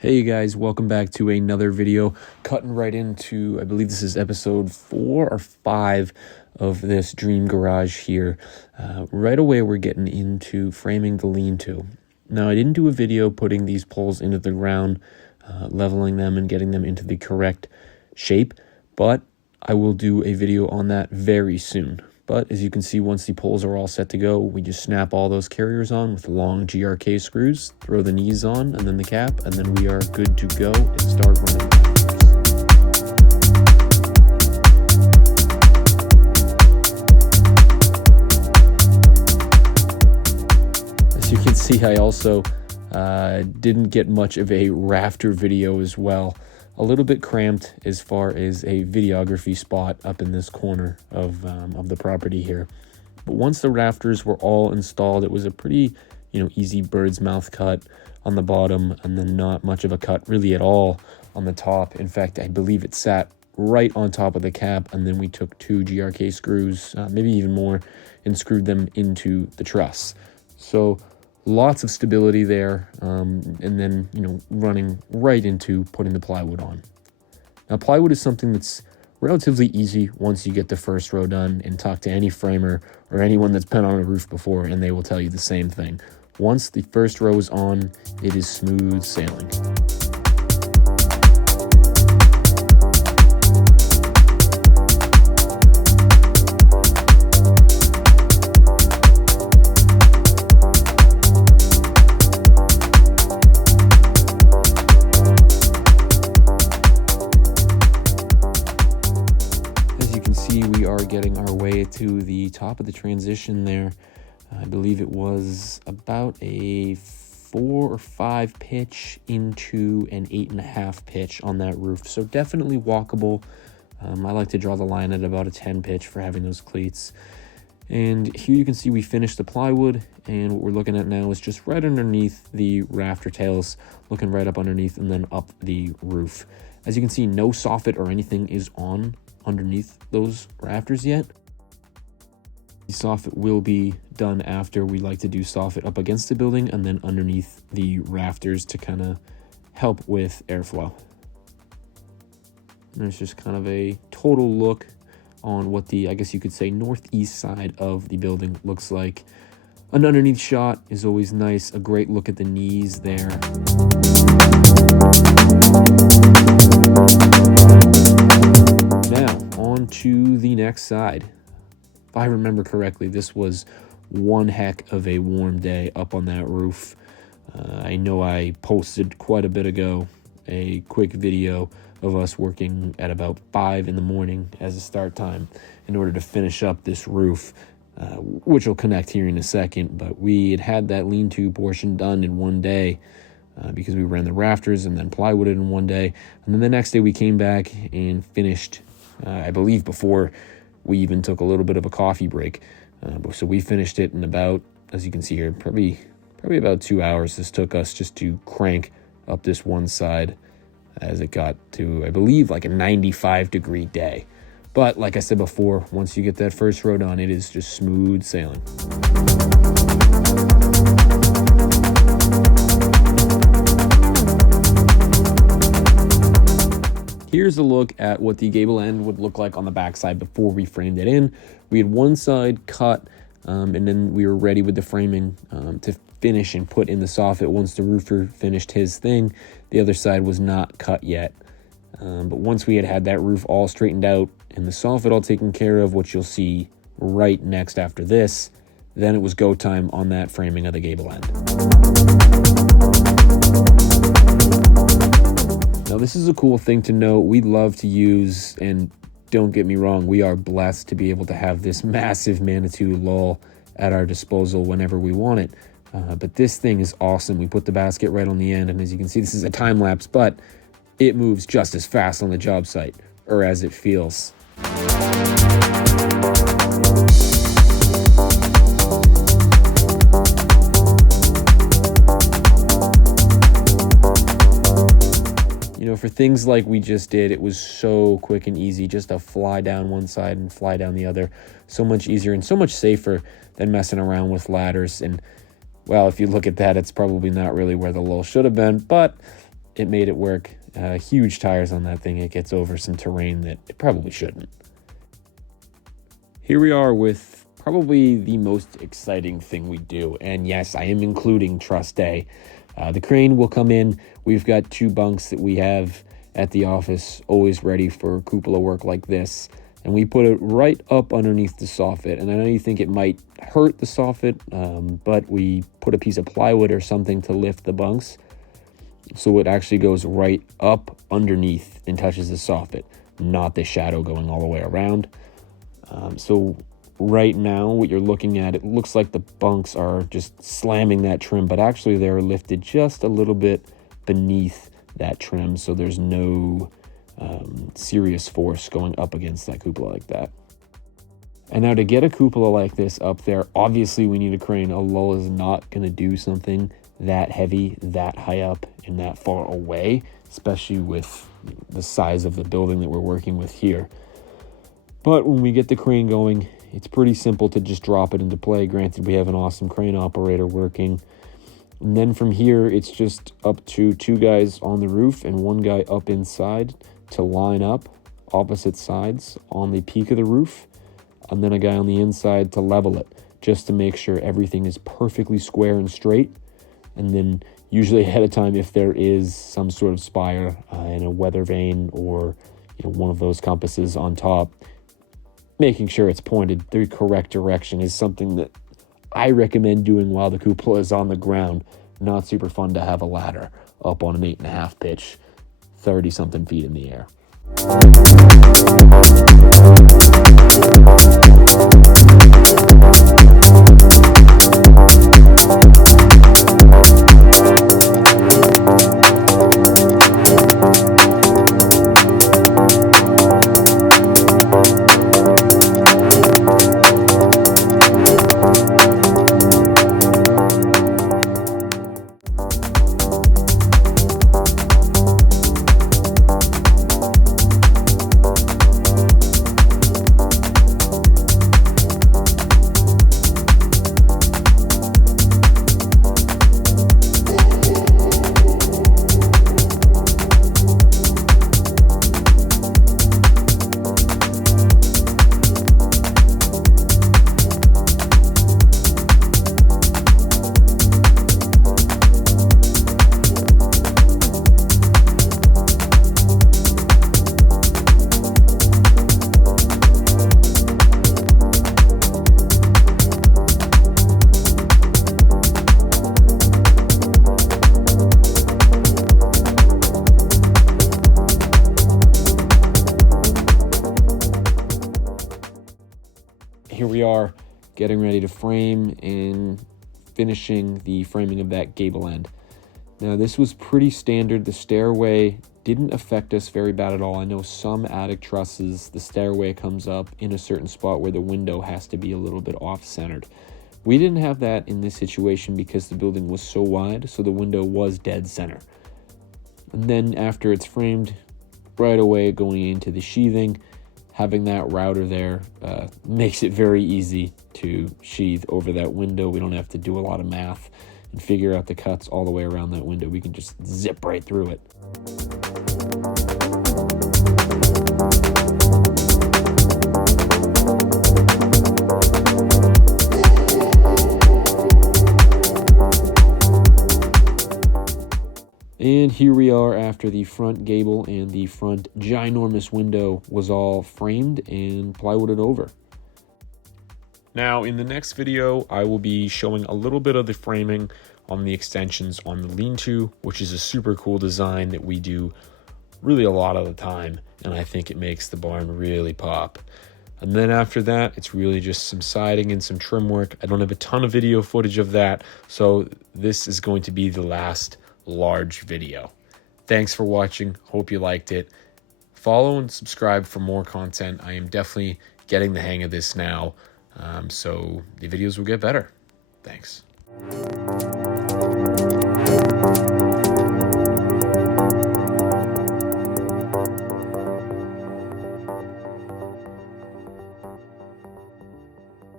Hey you guys, welcome back to another video. Cutting right into, I believe this is episode 4 or 5 of this dream garage here. Right away we're getting into framing the lean-to. Now I didn't do a video putting these poles into the ground, leveling them and getting them into the correct shape, but I will do a video on that very soon. But as you can see, once the poles are all set to go, we just snap all those carriers on with long GRK screws, throw the knees on and then the cap, and then we are good to go and start running. As you can see, I also didn't get much of a rafter video as well. A little bit cramped as far as a videography spot up in this corner of the property here. But once the rafters were all installed, it was a pretty, easy bird's mouth cut on the bottom, and then not much of a cut really at all on the top. In fact, I believe it sat right on top of the cap, and then we took 2 GRK screws, maybe even more, and screwed them into the truss. So lots of stability there, and then, running right into putting the plywood on. Now, plywood is something that's relatively easy once you get the first row done, and talk to any framer or anyone that's been on a roof before, and they will tell you the same thing. Once the first row is on, it is smooth sailing. We are getting our way to the top of the transition there. I believe it was about a 4 or 5 pitch into an 8.5 pitch on that roof. So definitely walkable. I like to draw the line at about a 10 pitch for having those cleats. And here you can see we finished the plywood, and what we're looking at now is just right underneath the rafter tails, looking right up underneath and then up the roof. As you can see, no soffit or anything is on underneath those rafters yet. The soffit will be done after. We like to do soffit up against the building and then underneath the rafters to kind of help with airflow. And there's just kind of a total look on what the, I guess you could say, northeast side of the building looks like. An underneath shot is always nice. A great look at the knees there. Now, on to the next side. If I remember correctly, this was one heck of a warm day up on that roof. I know I posted quite a bit ago a quick video of us working at about 5 in the morning as a start time in order to finish up this roof, which will connect here in a second. But we had that lean-to portion done in one day. Because we ran the rafters and then plywooded in one day. And then the next day we came back and finished, I believe before we even took a little bit of a coffee break. So we finished it in about, as you can see here, probably about 2 hours this took us just to crank up this one side as it got to, I believe, like a 95-degree day. But like I said before, once you get that first row done, it is just smooth sailing. Here's a look at what the gable end would look like on the backside before we framed it in. We had one side cut, and then we were ready with the framing to finish and put in the soffit once the roofer finished his thing. The other side was not cut yet. But once we had that roof all straightened out and the soffit all taken care of, which you'll see right next after this, then it was go time on that framing of the gable end. Now, this is a cool thing to note. We love to use, and don't get me wrong, we are blessed to be able to have this massive Manitou lull at our disposal whenever we want it. But this thing is awesome. We put the basket right on the end, and as you can see, this is a time lapse, but it moves just as fast on the job site, or as it feels. For things like we just did, it was so quick and easy just to fly down one side and fly down the other. So much easier and so much safer than messing around with ladders. And, well, if you look at that, it's probably not really where the lull should have been, but it made it work. Huge tires on that thing. It gets over some terrain that it probably shouldn't. Here we are with probably the most exciting thing we do. And yes, I am including truss day. The crane will come in. We've got 2 bunks that we have at the office, always ready for cupola work like this. And we put it right up underneath the soffit. And I know you think it might hurt the soffit, but we put a piece of plywood or something to lift the bunks. So it actually goes right up underneath and touches the soffit, not the shadow going all the way around. So right now, what you're looking at, it looks like the bunks are just slamming that trim, but actually they're lifted just a little bit beneath that trim, so there's no serious force going up against that cupola like that. And now to get a cupola like this up there, obviously we need a crane. A lull is not going to do something that heavy, that high up, and that far away, especially with the size of the building that we're working with here. But when we get the crane going, it's pretty simple to just drop it into play. Granted, we have an awesome crane operator working. And then from here, it's just up to 2 guys on the roof and 1 guy up inside to line up opposite sides on the peak of the roof. And then a guy on the inside to level it, just to make sure everything is perfectly square and straight. And then usually ahead of time, if there is some sort of spire in a weather vane or one of those compasses on top, making sure it's pointed the correct direction is something that I recommend doing while the cupola is on the ground. Not super fun to have a ladder up on an 8.5 pitch, 30-something feet in the air. Here we are getting ready to frame and finishing the framing of that gable end. Now this was pretty standard. The stairway didn't affect us very bad at all. I know some attic trusses, the stairway comes up in a certain spot where the window has to be a little bit off-centered. We didn't have that in this situation because the building was so wide, so the window was dead center. And then after it's framed, right away going into the sheathing, having that router there makes it very easy to sheathe over that window. We don't have to do a lot of math and figure out the cuts all the way around that window. We can just zip right through it. And here we are after the front gable and the front ginormous window was all framed and plywooded over. Now in the next video, I will be showing a little bit of the framing on the extensions on the lean-to, which is a super cool design that we do really a lot of the time. And I think it makes the barn really pop. And then after that, it's really just some siding and some trim work. I don't have a ton of video footage of that, so this is going to be the last large video. Thanks for watching. Hope you liked it. Follow and subscribe for more content. I am definitely getting the hang of this now, so the videos will get better. Thanks.